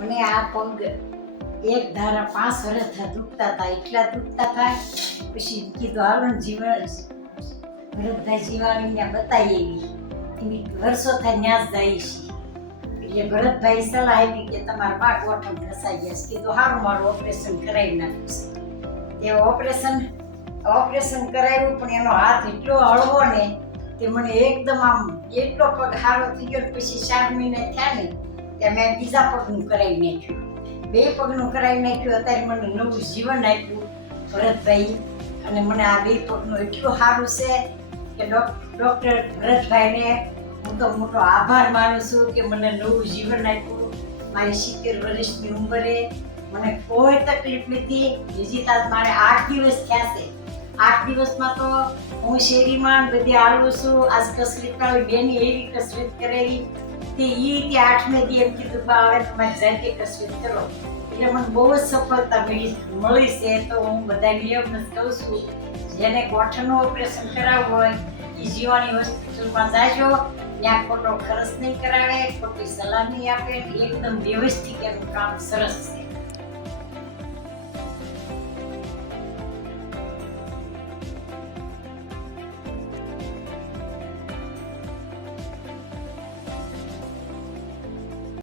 મને આ પગ એક ધારા 5 વર્ષ દુખતા હતા, એટલા દુખતા હતા. પછી કીધું હાલો ને ભરતભાઈ જીવાણીને બતાવી એવી વર્ષો થાય ત્યાં જ જાય છે. એટલે ભરતભાઈ સલાહ આપી કે તમારા બા ગોઠણ ઘસાઈ ગયા છે. કીધું સારું મારું ઓપરેશન કરાવી નાખ્યું છે. તે ઓપરેશન કરાવ્યું, પણ એનો હાથ એટલો હળવો ને તે મને એકદમ આમ એટલો પગ સારો થઈ ગયો. પછી 4 મહિના થયા ને ત્યાં મેં બીજા પગનું કરાવી નાખ્યું, 2 પગનું કરાવી નાખ્યું. અત્યારે મને નવું જીવન આપ્યું ભરતભાઈ, અને મને આ 2 પગનું એટલું સારું છે કે ડૉક્ટર ભરતભાઈને હું તો મોટો આભાર માનું છું કે મને નવું જીવન આપ્યું. મારી 70 વર્ષની ઉંમરે મને કોઈ તકલીફ નથી. બીજી તાજ મારે 8 દિવસ થયા છે. 8 દિવસમાં તો હું શેરીમાં બધી હાલું છું. આજ કસરત વાળી બેની એવી કસરત કરેલી તે આઠમે દી એમ કીધું બા હવે તમારી જાતે કસરત કરો. એટલે મને બહુ જ સફળતા મળી છે. તો હું બધા નિયમ કહું છું, જેને ગોઠણનું ઓપરેશન કરાવવું હોય એ જીવાણી હોસ્પિટલમાં જાજો. ત્યાં ખોટો ખર્ચ નહીં કરાવે, ખોટી સલાહ નહીં આપે, એકદમ વ્યવસ્થિત એનું કામ સરસ છે.